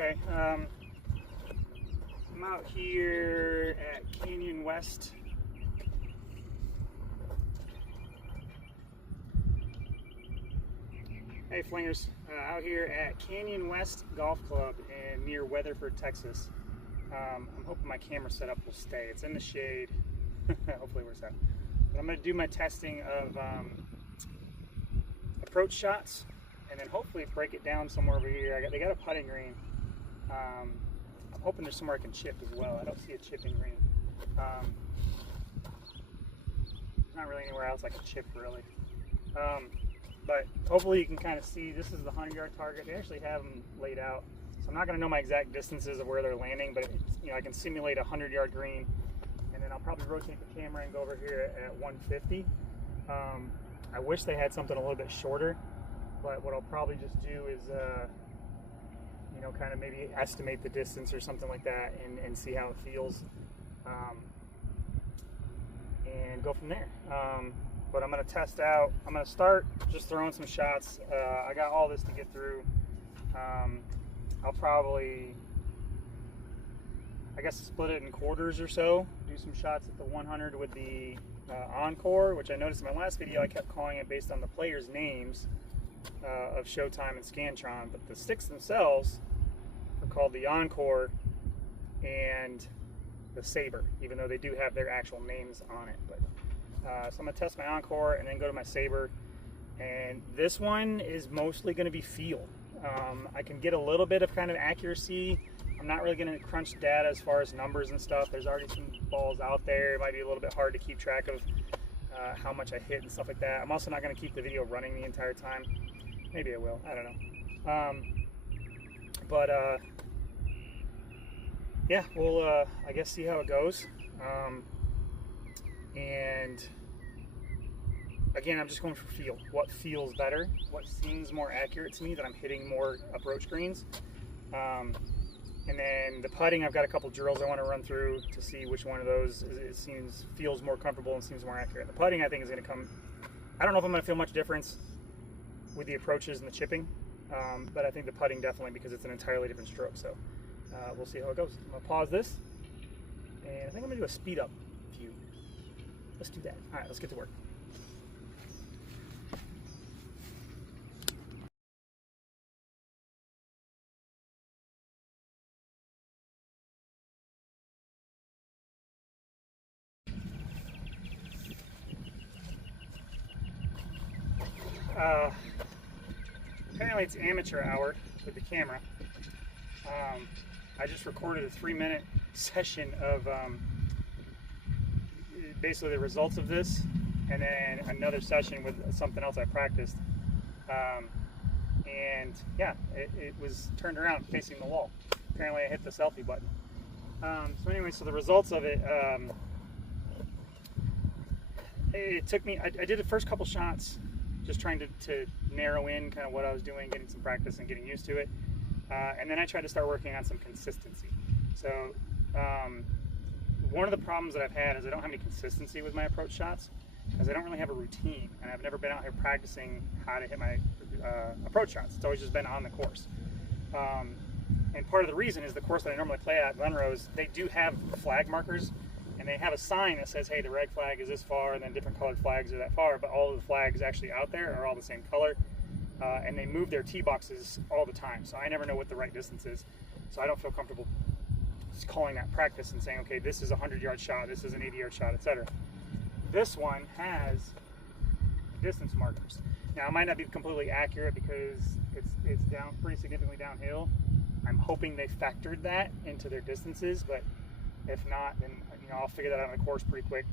Okay, I'm out here at Canyon West. Hey Flingers, out here at Canyon West Golf Club near Weatherford, Texas. I'm hoping my camera setup will stay. It's in the shade. Hopefully we're set. But I'm going to do my testing of approach shots, and then hopefully break it down somewhere over here. They got a putting green. I'm hoping there's somewhere I can chip as well. I don't see a chipping green. Not really anywhere else I can chip really. But hopefully you can kind of see this is the 100-yard target. They actually have them laid out, so I'm not going to know my exact distances of where they're landing, but I can simulate a 100-yard green, and then I'll probably rotate the camera and go over here at 150. I wish they had something a little bit shorter, but what I'll probably just do is kind of maybe estimate the distance or something like that, and see how it feels, and go from there. But I'm going to test out. I'm going to start just throwing some shots. I got all this to get through. I'll probably, I guess, split it in quarters or so. Do some shots at the 100 with the Encore, which I noticed in my last video I kept calling it based on the players' names of Showtime and Scantron. But the sticks themselves are called the Encore and the Saber, even though they do have their actual names on it. But so I'm going to test my Encore and then go to my Saber. And this one is mostly going to be feel. I can get a little bit of kind of accuracy. I'm not really going to crunch data as far as numbers and stuff. There's already some balls out there. It might be a little bit hard to keep track of how much I hit and stuff like that. I'm also not going to keep the video running the entire time. Maybe I will. I don't know. Yeah, we'll I guess see how it goes. And again, I'm just going for feel. What feels better? What seems more accurate to me that I'm hitting more approach greens? And then the putting, I've got a couple drills I want to run through to see which one of those feels more comfortable and seems more accurate. The putting, I think, is going to come. I don't know if I'm going to feel much difference with the approaches and the chipping, but I think the putting definitely, because it's an entirely different stroke. So we'll see how it goes. I'm going to pause this, and I think I'm going to do a speed up view. Let's do that. All right, let's get to work. Apparently it's amateur hour with the camera. I just recorded a 3-minute session of basically the results of this, and then another session with something else I practiced. And yeah, it was turned around facing the wall. Apparently I hit the selfie button. So anyway, so the results of it, it took me, I did the first couple shots just trying to narrow in kind of what I was doing, getting some practice and getting used to it. And then I tried to start working on some consistency. So one of the problems that I've had is I don't have any consistency with my approach shots, because I don't really have a routine, and I've never been out here practicing how to hit my approach shots. It's always just been on the course. And part of the reason is the course that I normally play at, Runrose, they do have flag markers, and they have a sign that says, hey, the red flag is this far, and then different colored flags are that far, but all of the flags actually out there are all the same color, and they move their tee boxes all the time, so I never know what the right distance is, so I don't feel comfortable just calling that practice and saying, okay, this is a 100-yard shot, this is an 80-yard shot, etc. This one has distance markers. Now, it might not be completely accurate because it's down pretty significantly downhill. I'm hoping they factored that into their distances, but if not, then I'll figure that out on the course pretty quick.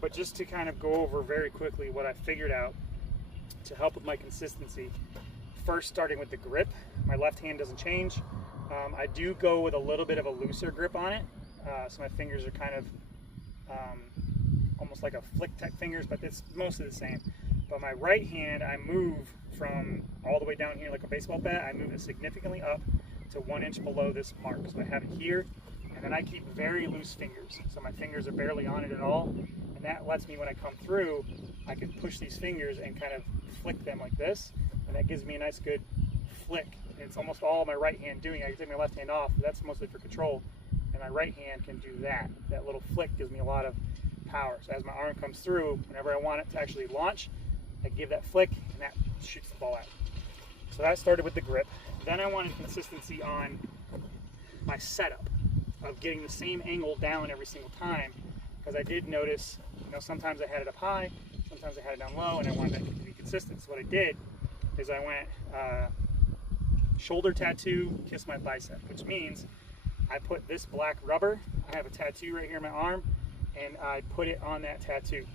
But just to kind of go over very quickly what I figured out to help with my consistency. First, starting with the grip, my left hand doesn't change. I do go with a little bit of a looser grip on it, so my fingers are kind of almost like a flick tech fingers, but it's mostly the same. But my right hand, I move from all the way down here like a baseball bat. I move it significantly up to 1 inch below this mark. So I have it here, and then I keep very loose fingers. So my fingers are barely on it at all, and that lets me, when I come through, I can push these fingers and kind of flick them like this, and that gives me a nice good flick It's almost all my right hand doing. I can take my left hand off, but that's mostly for control. And my right hand can do that. That little flick gives me a lot of power. So as my arm comes through, whenever I want it to actually launch, I give that flick and that shoots the ball out. So that started with the grip. Then I wanted consistency on my setup of getting the same angle down every single time, because I did notice, sometimes I had it up high, sometimes I had it down low, and I wanted that to be consistent. So what I did is I went shoulder tattoo, kiss my bicep, which means I put this black rubber, I have a tattoo right here in my arm, and I put it on that tattoo.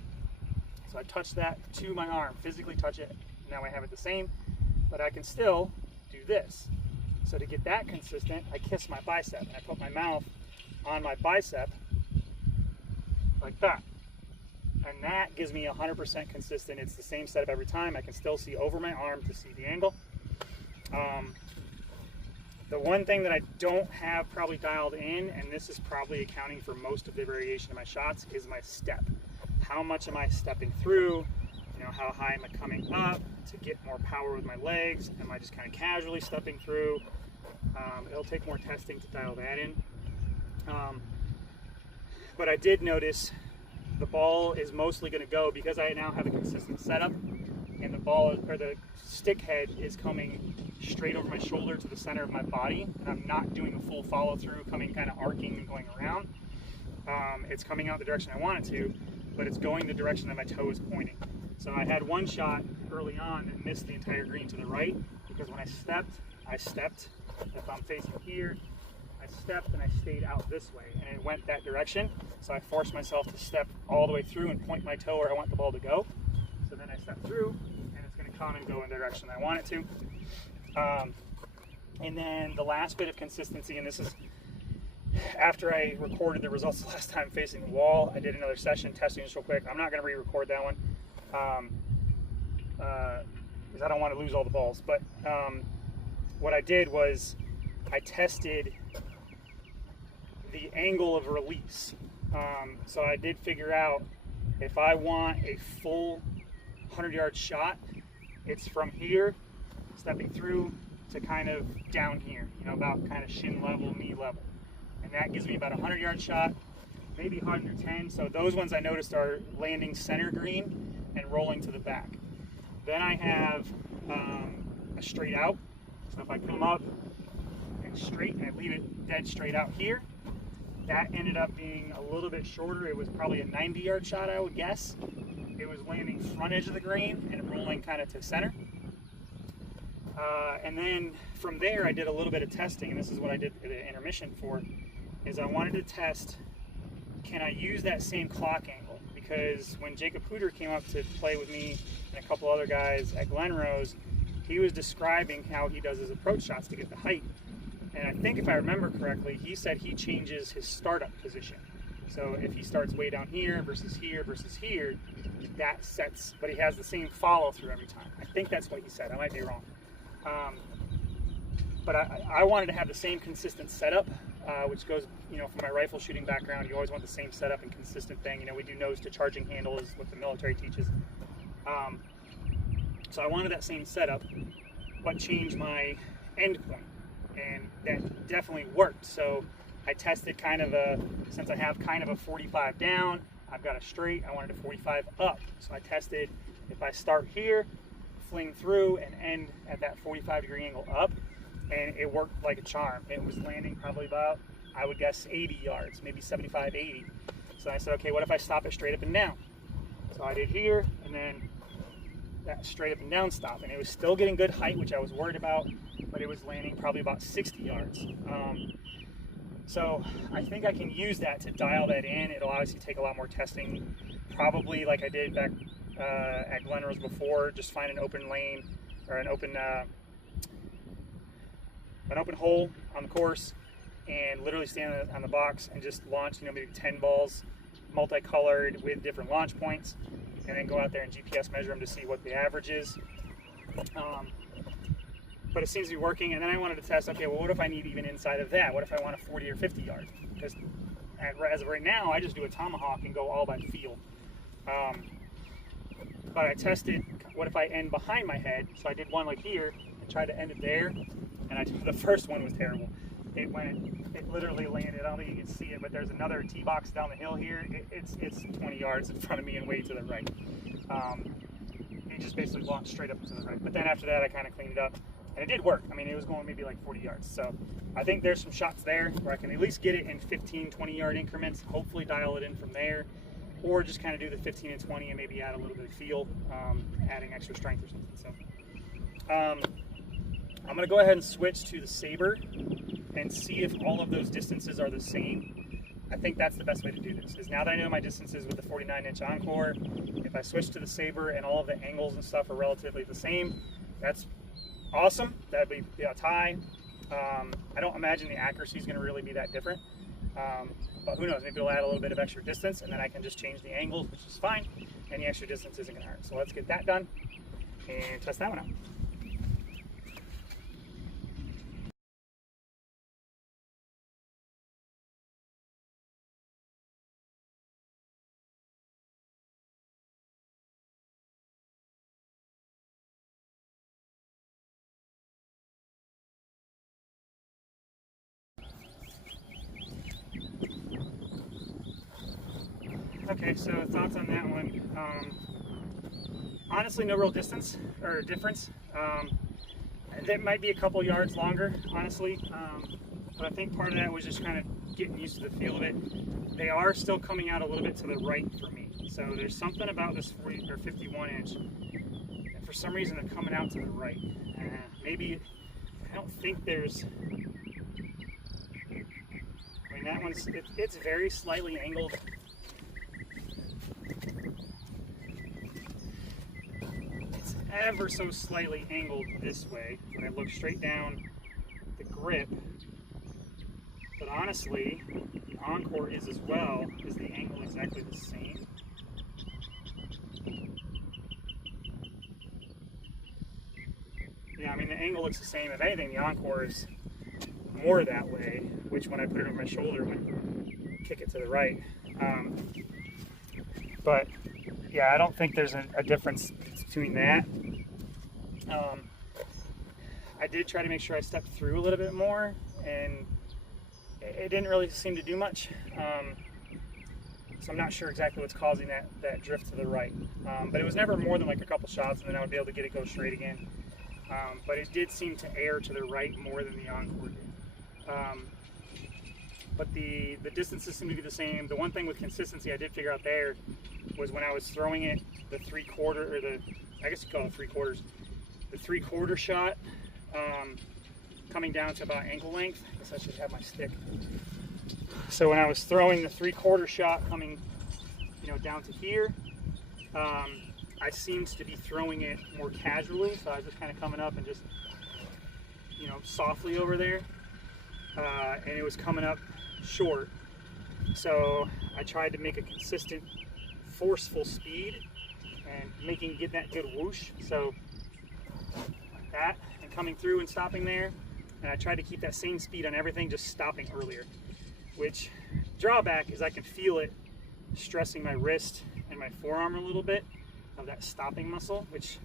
So I touch that to my arm, physically touch it. Now I have it the same, but I can still do this. So to get that consistent, I kiss my bicep, and I put my mouth on my bicep like that. And that gives me 100% consistent. It's the same setup every time. I can still see over my arm to see the angle. The one thing that I don't have probably dialed in, and this is probably accounting for most of the variation of my shots, is my step. How much am I stepping through? How high am I coming up to get more power with my legs? Am I just kind of casually stepping through? It'll take more testing to dial that in. But I did notice the ball is mostly going to go, because I now have a consistent setup, and the ball, or the stick head, is coming straight over my shoulder to the center of my body, and I'm not doing a full follow through, coming kind of arcing and going around. It's coming out the direction I want it to, but it's going the direction that my toe is pointing. So I had one shot early on that missed the entire green to the right, because when I stepped, if I'm facing here, I stepped and I stayed out this way, and it went that direction. So I forced myself to step all the way through and point my toe where I want the ball to go. So then I step through, and it's going to come and go in the direction I want it to. And then the last bit of consistency, and this is after I recorded the results the last time facing the wall, I did another session testing this real quick. I'm not going to re-record that one because I don't want to lose all the balls. But what I did was I tested the angle of release. So I did figure out if I want a full 100-yard shot, it's from here, stepping through, to kind of down here, about kind of shin level, knee level. And that gives me about a 100-yard shot, maybe 110. So those ones I noticed are landing center green and rolling to the back. Then I have a straight out. So if I come up and straight and I leave it dead straight out here, that ended up being a little bit shorter. It was probably a 90-yard shot, I would guess. It was landing front edge of the green and rolling kind of to center. And then from there, I did a little bit of testing, and this is what I did the intermission for, is I wanted to test, can I use that same clock angle? Because when Jacob Hooter came up to play with me and a couple other guys at Glenrose, he was describing how he does his approach shots to get the height. And I think if I remember correctly, he said he changes his startup position. So if he starts way down here versus here, that sets, but he has the same follow through every time. I think that's what he said. I might be wrong. But I wanted to have the same consistent setup, which goes, from my rifle shooting background, you always want the same setup and consistent thing. We do nose to charging handle is what the military teaches. So I wanted that same setup, but change my end point, and that definitely worked. So I tested since I have kind of a 45 down, I've got a straight, I wanted a 45 up. So I tested if I start here, fling through and end at that 45-degree angle up, and it worked like a charm. It was landing probably about, I would guess, 80 yards, maybe 75, 80. So I said, okay, what if I stop it straight up and down? So I did here, and then that straight up and down stop, and it was still getting good height, which I was worried about, but it was landing probably about 60 yards. So I think I can use that to dial that in. It'll obviously take a lot more testing, probably like I did back at Glenrose before, just find an open lane or an open hole on the course and literally stand on the box and just launch, maybe 10 balls, multicolored with different launch points, and then go out there and GPS measure them to see what the average is. But it seems to be working. And then I wanted to test, okay, well, what if I need even inside of that? What if I want a 40 or 50 yard? Because as of right now, I just do a tomahawk and go all by feel. But I tested, what if I end behind my head? So I did one like here and tried to end it there. And the first one was terrible. It literally landed. I don't think you can see it, but there's another tee box down the hill here. It's 20 yards in front of me and way to the right. It just basically launched straight up to the right. But then after that, I kind of cleaned it up, and it did work. I mean, it was going maybe like 40 yards. So I think there's some shots there where I can at least get it in 15, 20 yard increments, hopefully dial it in from there, or just kind of do the 15 and 20 and maybe add a little bit of feel, adding extra strength or something. So I'm going to go ahead and switch to the Saber and see if all of those distances are the same. I think that's the best way to do this, is now that I know my distances with the 49-inch Encore, if I switch to the Saber and all of the angles and stuff are relatively the same, that's awesome. That'd be a tie. I don't imagine the accuracy is going to really be that different, but who knows, maybe it'll add a little bit of extra distance, and then I can just change the angles, which is fine, and the extra distance isn't going to hurt. So let's get that done and test that one out. Okay, so thoughts on that one. Honestly, no real distance or difference. That might be a couple yards longer, honestly. But I think part of that was just kind of getting used to the feel of it. They are still coming out a little bit to the right for me. So there's something about this 40 or 51 inch. And for some reason, they're coming out to the right. Maybe, I don't think there's, I mean, that one's, it's very slightly angled. Ever so slightly angled this way when I look straight down the grip, but honestly the Encore is as well. Is the angle exactly the same? Yeah, I mean the angle looks the same. If anything, the Encore is more that way, which when I put it over my shoulder would kick it to the right. But yeah, I don't think there's a difference between that. I did try to make sure I stepped through a little bit more, and it didn't really seem to do much. So I'm not sure exactly what's causing that drift to the right. But it was never more than like a couple shots, and then I would be able to get it go straight again. But it did seem to err to the right more than the Encore did. But the distances seem to be the same. The one thing with consistency I did figure out there was when I was throwing it, the 3/4, or I guess you call it 3/4, the 3/4 shot, coming down to about ankle length. I guess I should have my stick. So when I was throwing the 3/4 shot coming, down to here, I seemed to be throwing it more casually. So I was just kind of coming up and just, softly over there, and it was coming up short. So I tried to make a consistent, forceful speed and get that good whoosh. So like that, and coming through and stopping there. And I tried to keep that same speed on everything, just stopping earlier. Which, drawback is I can feel it stressing my wrist and my forearm a little bit of that stopping muscle, which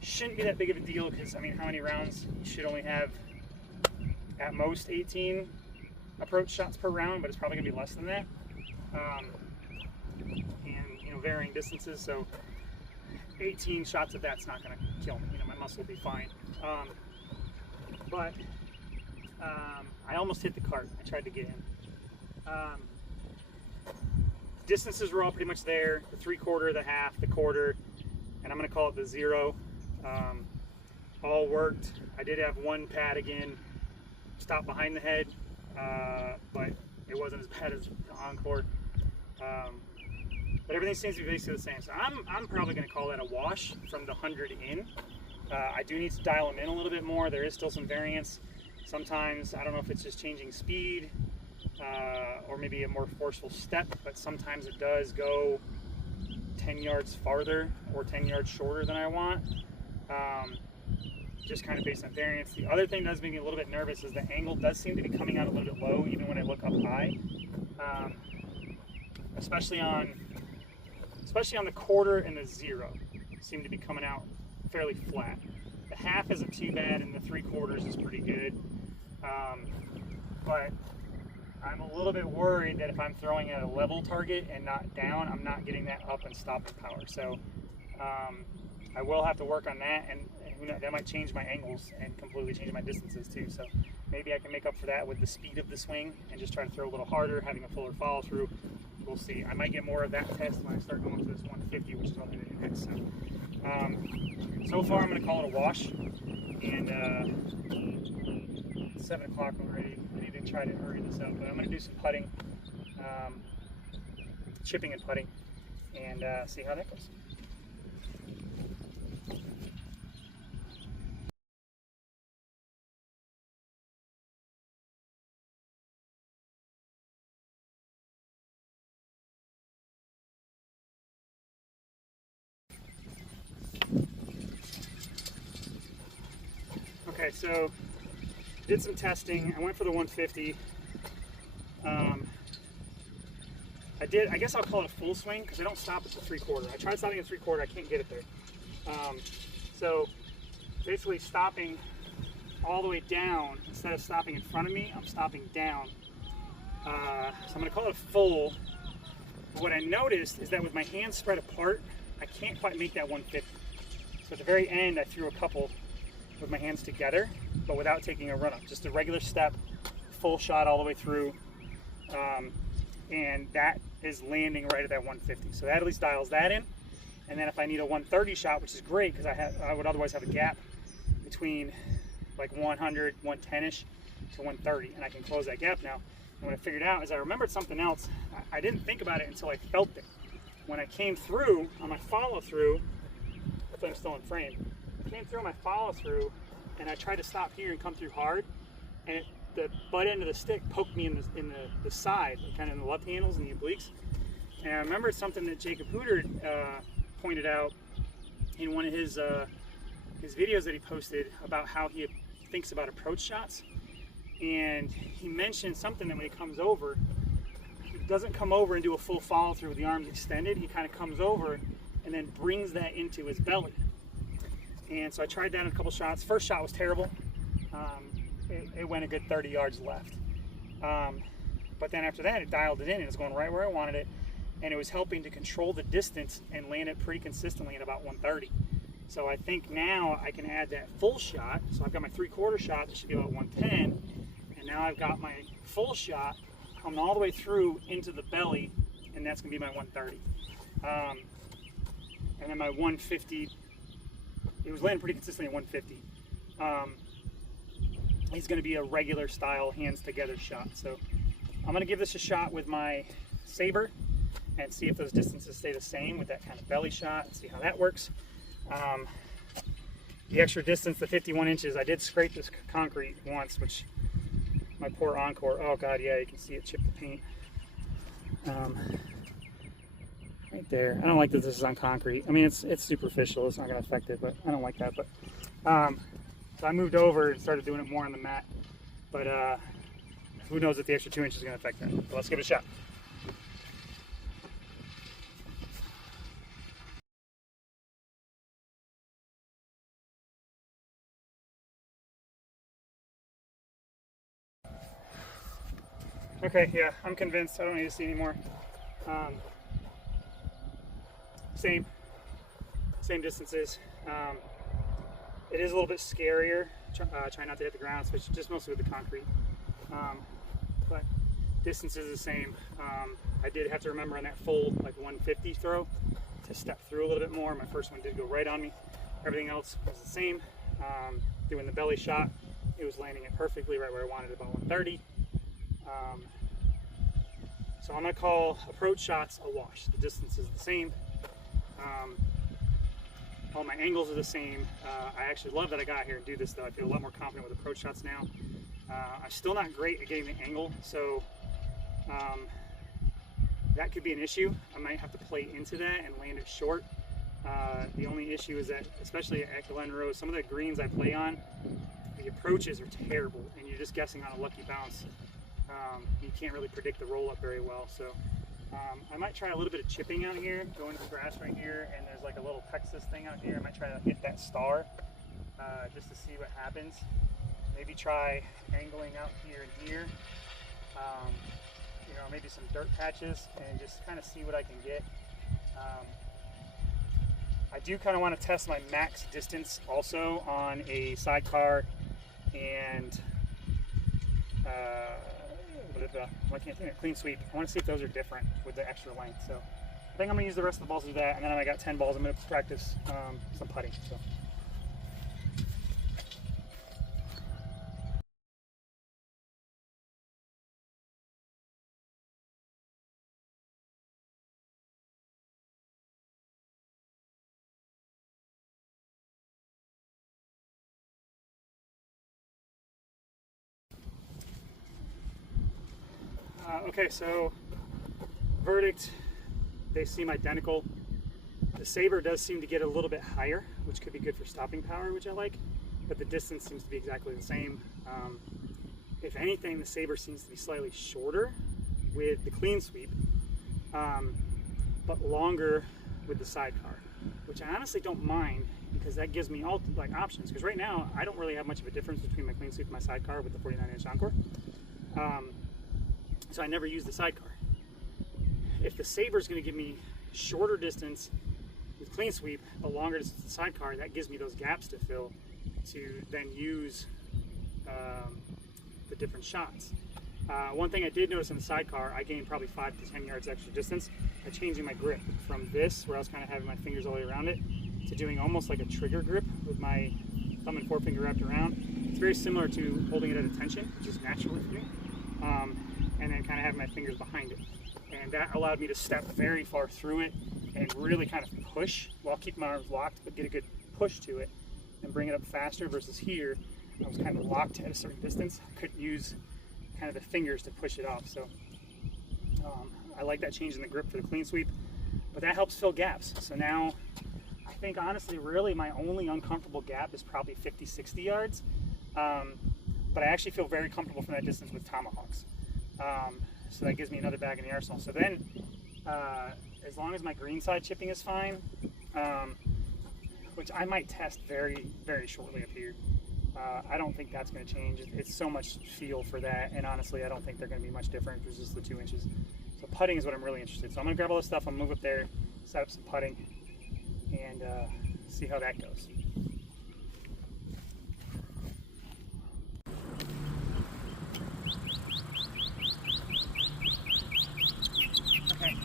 shouldn't be that big of a deal because, I mean, how many rounds? You should only have at most 18 approach shots per round, but it's probably gonna be less than that. And varying distances, so 18 shots of that's not gonna kill me. My muscle will be fine. But I almost hit the cart. I tried to get in. Distances were all pretty much there. The 3/4, the half, the quarter, and I'm gonna call it the 0. All worked. I did have one pad again, stop behind the head, but it wasn't as bad as the Encore. But everything seems to be basically the same. So I'm probably going to call that a wash from the 100 in. I do need to dial them in a little bit more. There is still some variance. Sometimes, I don't know if it's just changing speed or maybe a more forceful step, but sometimes it does go 10 yards farther or 10 yards shorter than I want. Just kind of based on variance. The other thing that does make me a little bit nervous is the angle does seem to be coming out a little bit low even when I look up high. Especially on the quarter and the 0 seem to be coming out fairly flat. the half isn't too bad and the 3/4 is pretty good. But I'm a little bit worried that if I'm throwing at a level target and not down, I'm not getting that up and stopping power. So I will have to work on that, and who knows, that might change my angles and completely change my distances too. So maybe I can make up for that with the speed of the swing and just try to throw a little harder, having a fuller follow through. We'll see. I might get more of that test when I start going to this 150, which is what I'm going to do next. So far I'm going to call it a wash, and it's 7 o'clock already. I need to try to hurry this up, but I'm going to do some putting, chipping and putting, and see how that goes. Okay, so did some testing. I went for the 150. I guess I'll call it a full swing because I don't stop at the 3/4. I tried stopping at 3/4. I can't get it there. So basically stopping all the way down, instead of stopping in front of me, I'm stopping down. So I'm going to call it a full. But what I noticed is that with my hands spread apart, I can't quite make that 150. So at the very end, I threw a couple with my hands together, but without taking a run up. Just a regular step, full shot all the way through. And that is landing right at that 150. So that at least dials that in. And then if I need a 130 shot, which is great because I would otherwise have a gap between like 100, 110-ish to 130, and I can close that gap now. And what I figured out is I remembered something else. I didn't think about it until I felt it. When I came through on my follow through, hopefully I'm still in frame. I came through on my follow through, and I tried to stop here and come through hard, and the butt end of the stick poked me in the side, kind of in the left handles and the obliques. And I remembered something that Jacob Hooter pointed out in one of his videos that he posted about how he thinks about approach shots. And he mentioned something that when he comes over, he doesn't come over and do a full follow through with the arms extended. He kind of comes over and then brings that into his belly. And so I tried that in a couple shots. First shot was terrible. It went a good 30 yards left. But then after that, it dialed it in, and it was going right where I wanted it. And it was helping to control the distance and land it pretty consistently at about 130. So I think now I can add that full shot. So I've got my 3/4 shot that should be about 110. And now I've got my full shot coming all the way through into the belly, and that's going to be my 130. And then my 150, it was landing pretty consistently at 150. It's going to be a regular style hands together shot. So I'm going to give this a shot with my Saber and see if those distances stay the same with that kind of belly shot and see how that works. The extra distance, the 51 inches, I did scrape this concrete once, which my poor Encore, oh God, yeah, you can see it chip the paint. Right there. I don't like that this is on concrete. I mean, it's superficial, it's not going to affect it, but I don't like that. But so I moved over and started doing it more on the mat, but who knows if the extra 2 inches is going to affect that. So let's give it a shot. Okay, yeah, I'm convinced. I don't need to see anymore. Same distances. It is a little bit scarier. Try not to hit the ground, especially just mostly with the concrete. But distance is the same. I did have to remember on that full like 150 throw to step through a little bit more. My first one did go right on me. Everything else was the same. Doing the belly shot, it was landing it perfectly right where I wanted it, about 130. So I'm going to call approach shots a wash. The distance is the same. All my angles are the same. I actually love that I got here and do this though. I feel a lot more confident with approach shots now. I'm still not great at getting the angle, so that could be an issue. I might have to play into that and land it short. The only issue is that, especially at Glen Rose, some of the greens I play on, the approaches are terrible, and you're just guessing on a lucky bounce. You can't really predict the roll up very well, so I might try a little bit of chipping out here, go into the grass right here, and there's like a little Texas thing out here. I might try to hit that star just to see what happens. Maybe try angling out here and here, you know, maybe some dirt patches, and just kind of see what I can get. I do kind of want to test my max distance also on a sidecar and why can't I think of Clean Sweep. I want to see if those are different with the extra length. So I think I'm going to use the rest of the balls to do that, and then I got 10 balls. I'm going to practice some putting. So. Okay, so verdict, they seem identical. The Saber does seem to get a little bit higher, which could be good for stopping power, which I like, but the distance seems to be exactly the same. If anything, the Saber seems to be slightly shorter with the Clean Sweep, but longer with the sidecar, which I honestly don't mind because that gives me all like options. Because right now, I don't really have much of a difference between my Clean Sweep and my sidecar with the 49-inch Encore. So I never use the sidecar. If the Saber is going to give me shorter distance with Clean Sweep, but longer distance with the sidecar, that gives me those gaps to fill to then use the different shots. One thing I did notice in the sidecar, I gained probably 5 to 10 yards extra distance by changing my grip from this, where I was kind of having my fingers all the way around it, to doing almost like a trigger grip with my thumb and forefinger wrapped around. It's very similar to holding it at attention, which is natural for me. And then kind of having my fingers behind it. And that allowed me to step very far through it and really kind of push while keeping my arms locked, but get a good push to it and bring it up faster, versus here, I was kind of locked at a certain distance. I couldn't use kind of the fingers to push it off. So I like that change in the grip for the Clean Sweep, but that helps fill gaps. So now I think honestly, really my only uncomfortable gap is probably 50, 60 yards. But I actually feel very comfortable from that distance with tomahawks. So that gives me another bag in the arsenal. So then, as long as my green side chipping is fine, which I might test very, very shortly up here, I don't think that's going to change. It's so much feel for that, and honestly, I don't think they're going to be much different. It's just the 2 inches. So putting is what I'm really interested in. So I'm going to grab all this stuff, I'm going to move up there, set up some putting, and see how that goes.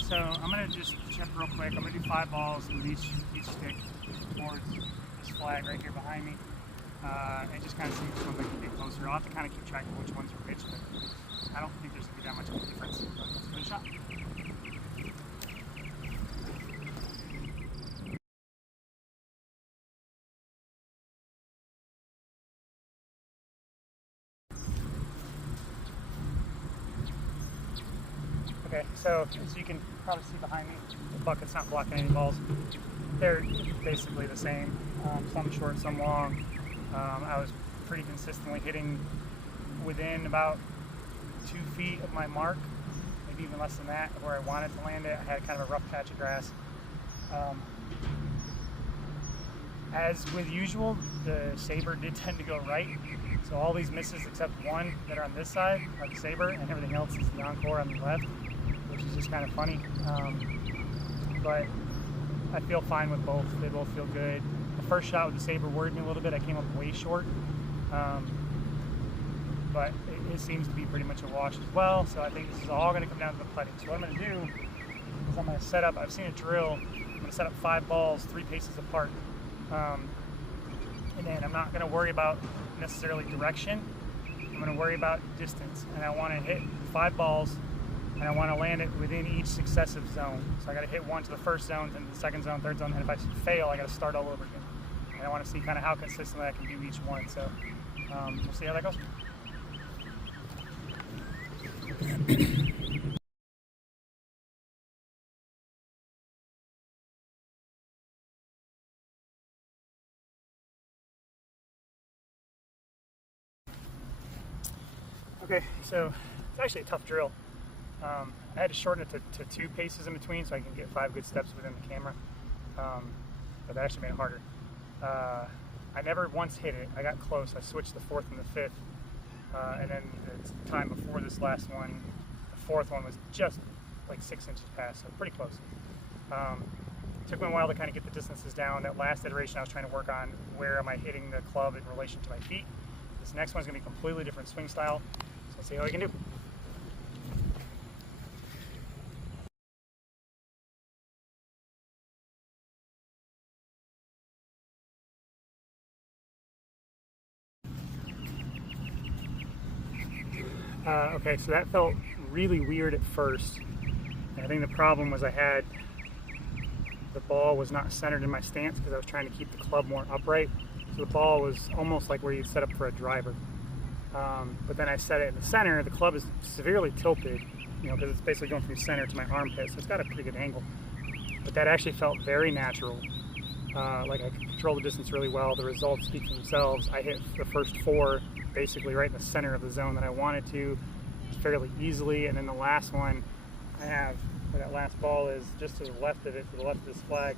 So I'm going to just chip real quick. I'm going to do 5 balls with each stick towards this flag right here behind me, and just kind of see which ones I can get closer. I'll have to kind of keep track of which ones are which, but I don't think there's going to be that much of a difference. But let's give it a shot. Okay, so as you can probably see behind me, the bucket's not blocking any balls. They're basically the same, some short, some long. I was pretty consistently hitting within about 2 feet of my mark, maybe even less than that, where I wanted to land it. I had kind of a rough patch of grass. As with usual, the Saber did tend to go right. So all these misses except one that are on this side are the Saber, and everything else is the Encore on the left, which is just kind of funny. But I feel fine with both. They both feel good. The first shot with the Saber worried me a little bit. I came up way short. But it seems to be pretty much a wash as well. So I think this is all going to come down to the putting. So what I'm going to do is I'm going to set up, I've seen a drill, I'm going to set up 5 balls 3 paces apart. And then I'm not going to worry about necessarily direction. I'm going to worry about distance. And I want to hit 5 balls, and I want to land it within each successive zone. So I got to hit one to the first zone, then the second zone, third zone, and if I fail, I got to start all over again. And I want to see kind of how consistently I can do each one. So we'll see how that goes. Okay, so it's actually a tough drill. I had to shorten it to 2 paces in between so I can get 5 good steps within the camera, but that actually made it harder. I never once hit it. I got close. I switched the 4th and the 5th, and then the time before this last one, the 4th one was just like 6 inches past, so pretty close. Took me a while to kind of get the distances down. That last iteration I was trying to work on where am I hitting the club in relation to my feet. This next one's going to be completely different swing style, so let's see how I can do. Okay, so that felt really weird at first. And I think the problem was the ball was not centered in my stance because I was trying to keep the club more upright. So the ball was almost like where you set up for a driver. But then I set it in the center. The club is severely tilted, because it's basically going from center to my armpit, so it's got a pretty good angle. But that actually felt very natural. Like I could control the distance really well. The results speak for themselves. I hit the first 4 basically right in the center of the zone that I wanted to, fairly easily. And then the last one I have, where that last ball is, just to the left of it, to the left of this flag,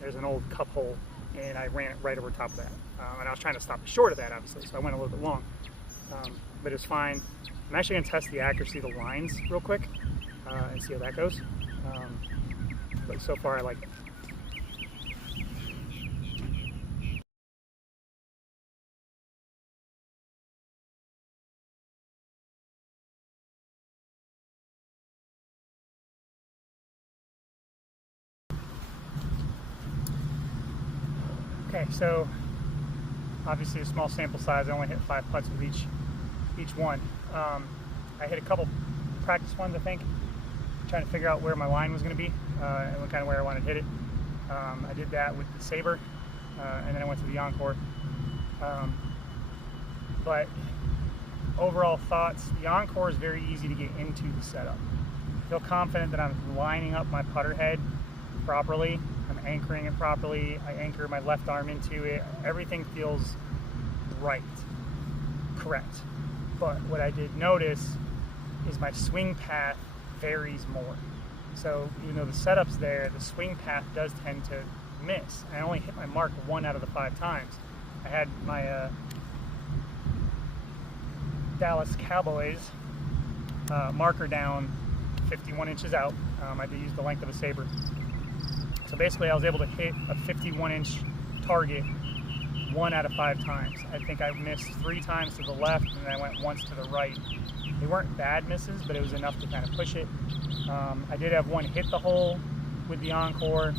there's an old cup hole, and I ran it right over top of that. And I was trying to stop it short of that, obviously, so I went a little bit long. But it's fine. I'm actually going to test the accuracy of the lines real quick and see how that goes. But so far I like it. Okay, so obviously a small sample size. I only hit 5 putts with each one. I hit a couple practice ones, I think, trying to figure out where my line was going to be and what kind of where I wanted to hit it. I did that with the Saber, and then I went to the Encore. But overall thoughts, the Encore is very easy to get into the setup. I feel confident that I'm lining up my putter head properly. I'm anchoring it properly. I anchor my left arm into it. Everything feels right, correct. But what I did notice is my swing path varies more. So even though the setup's there, the swing path does tend to miss. I only hit my mark 1 out of the 5 times. I had my Dallas Cowboys marker down 51 inches out. I did use the length of a Saber. So basically I was able to hit a 51-inch target 1 out of 5 times. I think I missed 3 times to the left, and then I went once to the right. They weren't bad misses, but it was enough to kind of push it. I did have one hit the hole with the Encore.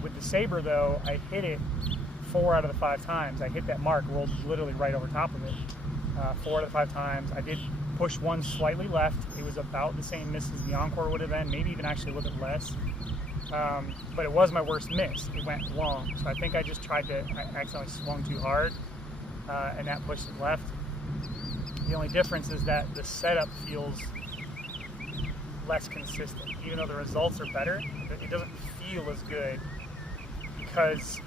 With the Saber though, I hit it 4 out of the 5 times. I hit that mark, rolled literally right over top of it. 4 out of the 5 times. I did push one slightly left. It was about the same miss as the Encore would have been, maybe even actually a little bit less. But it was my worst miss. It went long. So I think I just I accidentally swung too hard, and that pushed it left. The only difference is that the setup feels less consistent. Even though the results are better, it doesn't feel as good because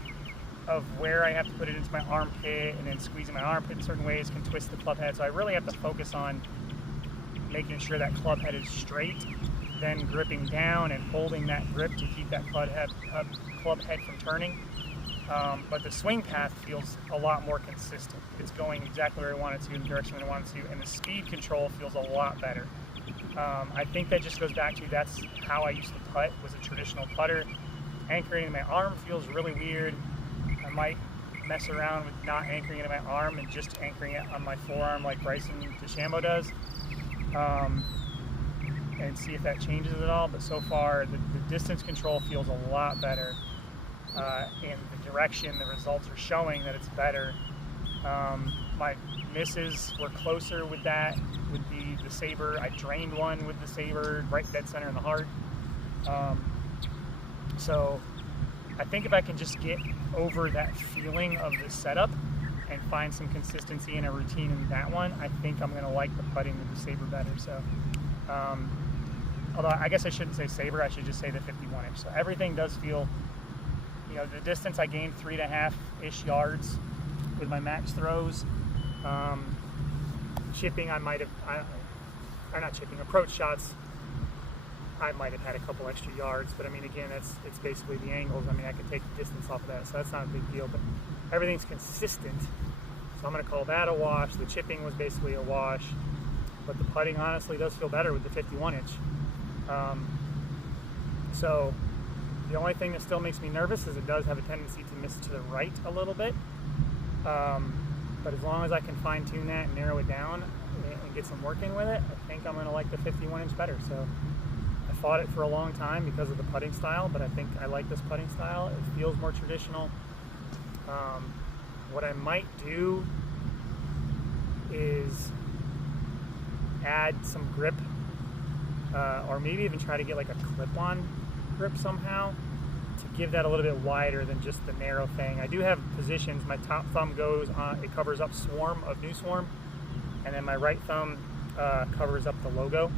of where I have to put it into my armpit, and then squeezing my armpit in certain ways can twist the club head. So I really have to focus on making sure that club head is straight, then gripping down and holding that grip to keep that club head from turning. But the swing path feels a lot more consistent. It's going exactly where I want it to, in the direction I want it to, and the speed control feels a lot better. I think that just goes back to that's how I used to putt, was a traditional putter. Anchoring in my arm feels really weird. I might mess around with not anchoring it in my arm and just anchoring it on my forearm like Bryson DeChambeau does, and see if that changes at all. But so far, the distance control feels a lot better, and the direction, the results are showing that it's better. My misses were closer with that, with the Saber. I drained one with the Saber, right dead center in the heart. So I think if I can just get over that feeling of the setup and find some consistency and a routine in that one, I think I'm going to like the putting with the Saber better. So, although I guess I shouldn't say Saber, I should just say the 51-inch. So everything does feel, the distance I gained 3.5-ish yards with my max throws. Chipping, I might have, or not chipping, approach shots, I might have had a couple extra yards, but I mean, again, it's basically the angles. I mean, I could take the distance off of that, so that's not a big deal, but everything's consistent. So I'm going to call that a wash. The chipping was basically a wash, but the putting honestly does feel better with the 51-inch. So the only thing that still makes me nervous is it does have a tendency to miss to the right a little bit. But as long as I can fine tune that and narrow it down and get some work in with it, I think I'm going to like the 51-inch better. So I fought it for a long time because of the putting style, but I think I like this putting style. It feels more traditional. What I might do is add some grip, or maybe even try to get like a clip-on grip somehow to give that a little bit wider than just the narrow thing. I do have positions. My top thumb goes on, it covers up Swarm of New Swarm, and then my right thumb covers up the logo.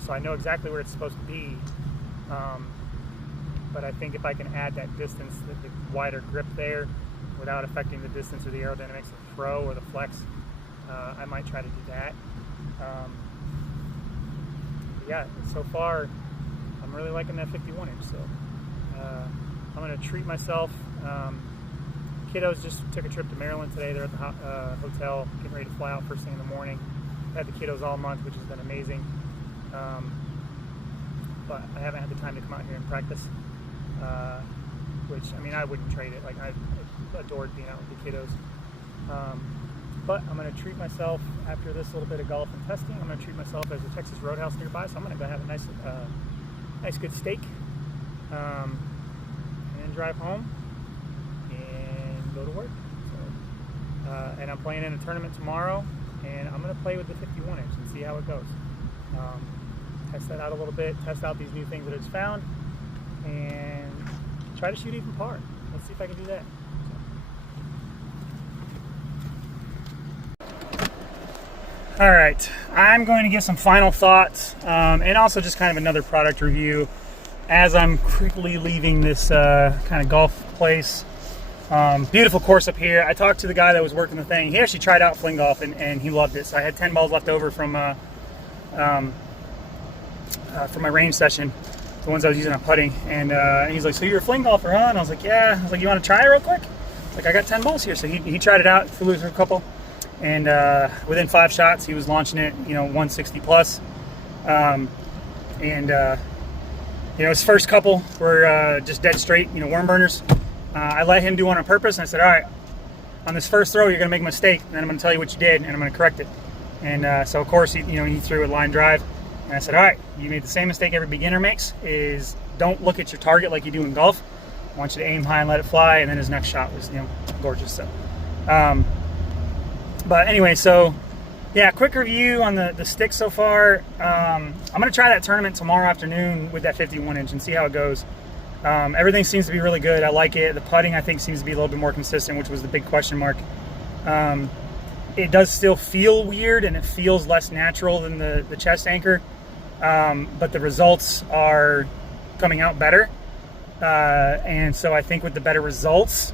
So I know exactly where it's supposed to be. But I think if I can add that distance, the wider grip there, without affecting the distance or the aerodynamics of the throw or the flex, I might try to do that. Yeah, so far I'm really liking that 51-inch. So I'm going to treat myself. Kiddos just took a trip to Maryland today. They're at the hotel, getting ready to fly out first thing in the morning. I've had the kiddos all month, which has been amazing. But I haven't had the time to come out here and practice. Which, I mean, I wouldn't trade it. Like, I adored being out with the kiddos. But I'm going to treat myself after this little bit of golf and testing. I'm going to treat myself as a Texas Roadhouse nearby. So I'm going to go have a nice good steak, and then drive home and go to work. So, and I'm playing in a tournament tomorrow, and I'm going to play with the 51-inch and see how it goes. Test that out a little bit, test out these new things that I just found, and try to shoot even par. Let's see if I can do that. All right, I'm going to give some final thoughts, and also just kind of another product review as I'm quickly leaving this kind of golf place. Beautiful course up here. I talked to the guy that was working the thing. He actually tried out Fling Golf, and he loved it. So I had 10 balls left over from my range session, the ones I was using on putting. And he's like, "So you're a Fling golfer, huh?" And I was like, "Yeah." I was like, "You want to try it real quick?" Like, "I got 10 balls here." So he tried it out, flew through a couple. And within 5 shots, he was launching it, 160 plus. His first couple were just dead straight, worm burners. I let him do one on purpose, and I said, "All right, on this first throw, you're going to make a mistake, and then I'm going to tell you what you did, and I'm going to correct it." And so, of course, he threw a line drive, and I said, "All right, you made the same mistake every beginner makes, is don't look at your target like you do in golf. I want you to aim high and let it fly." And then his next shot was, gorgeous. So. But anyway, so yeah, quick review on the stick so far. I'm going to try that tournament tomorrow afternoon with that 51-inch and see how it goes. Everything seems to be really good. I like it. The putting, I think, seems to be a little bit more consistent, which was the big question mark. It does still feel weird, and it feels less natural than the chest anchor, but the results are coming out better. And so I think with the better results,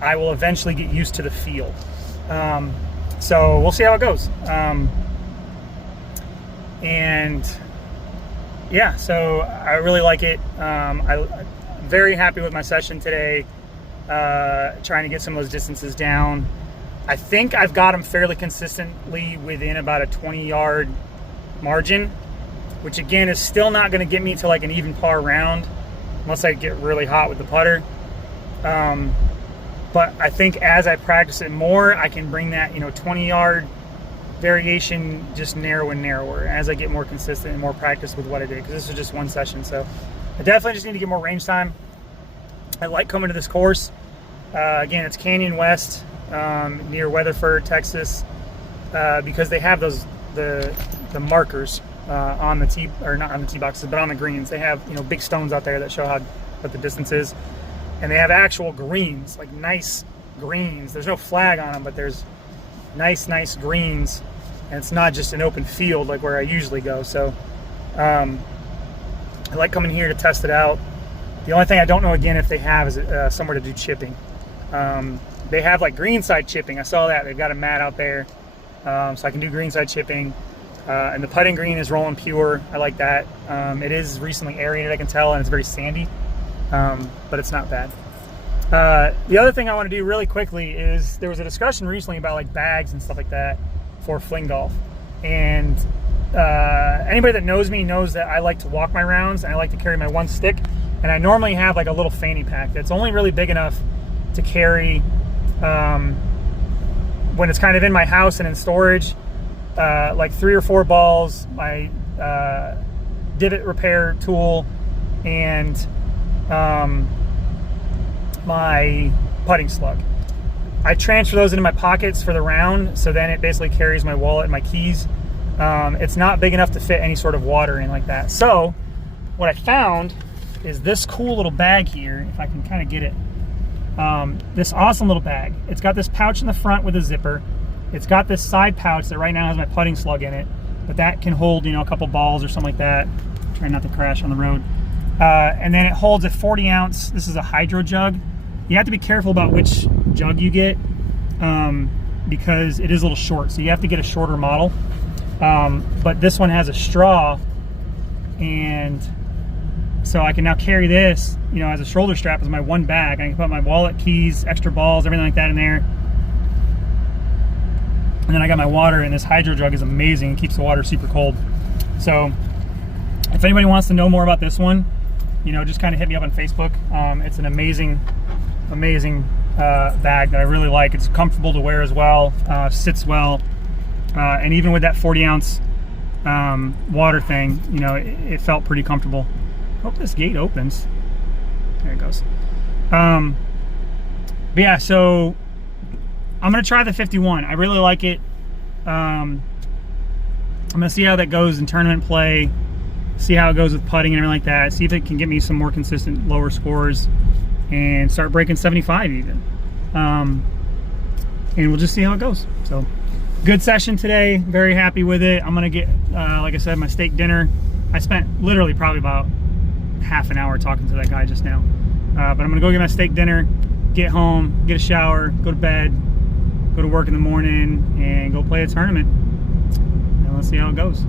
I will eventually get used to the feel. So we'll see how it goes. And yeah, so I really like it. I'm very happy with my session today, trying to get some of those distances down. I think I've got them fairly consistently within about a 20-yard margin, which again is still not going to get me to like an even par round unless I get really hot with the putter. But I think as I practice it more, I can bring that 20-yard variation just narrower and narrower as I get more consistent and more practice with what I did, because this was just one session. So I definitely just need to get more range time. I like coming to this course. Again, it's Canyon West, near Weatherford, Texas, because they have the markers on the tee, or not on the tee boxes, but on the greens. They have big stones out there that show what the distance is. And they have actual greens, like nice greens. There's no flag on them, but there's nice greens. And it's not just an open field like where I usually go. So I like coming here to test it out. The only thing I don't know, again, if they have is somewhere to do chipping. They have like greenside chipping. I saw that. They've got a mat out there. So I can do greenside chipping. And the putting green is rolling pure. I like that. It is recently aerated, I can tell, and it's very sandy, but it's not bad. The other thing I want to do really quickly is there was a discussion recently about like bags and stuff like that for fling golf. And anybody that knows me knows that I like to walk my rounds and I like to carry my one stick. And I normally have like a little fanny pack that's only really big enough to carry when it's kind of in my house and in storage. Like 3 or 4 balls, my divot repair tool, and my putting slug. I transfer those into my pockets for the round, so then it basically carries my wallet and my keys. It's not big enough to fit any sort of water in like that. So what I found is this cool little bag here, if I can kind of get it. This awesome little bag. It's got this pouch in the front with a zipper. It's got this side pouch that right now has my putting slug in it, but that can hold, you know, a couple balls or something like that. Try not to crash on the road. And then it holds a 40 ounce, this is a hydro jug. You have to be careful about which jug you get because it is a little short, so you have to get a shorter model. But this one has a straw, and so I can now carry this, you know, as a shoulder strap as my one bag. I can put my wallet, keys, extra balls, everything like that in there. And then I got my water, and this hydro jug is amazing. It keeps the water super cold. So if anybody wants to know more about this one, you know, just kind of hit me up on Facebook. It's an amazing bag that I really like. It's comfortable to wear as well, sits well. And even with that 40 ounce water thing, you know, it felt pretty comfortable. Hope this gate opens. There it goes. But yeah, so I'm gonna try the 51. I really like it. I'm gonna see how that goes in tournament play, see how it goes with putting and everything like that, see if it can get me some more consistent lower scores and start breaking 75 even. And we'll just see how it goes. So good session today, very happy with it. I'm gonna get, like I said, my steak dinner. I spent literally probably about half an hour talking to that guy just now. But I'm gonna go get my steak dinner, get home, get a shower, go to bed, go to work in the morning, and go play a tournament. And let's see how it goes.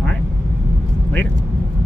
All right, later.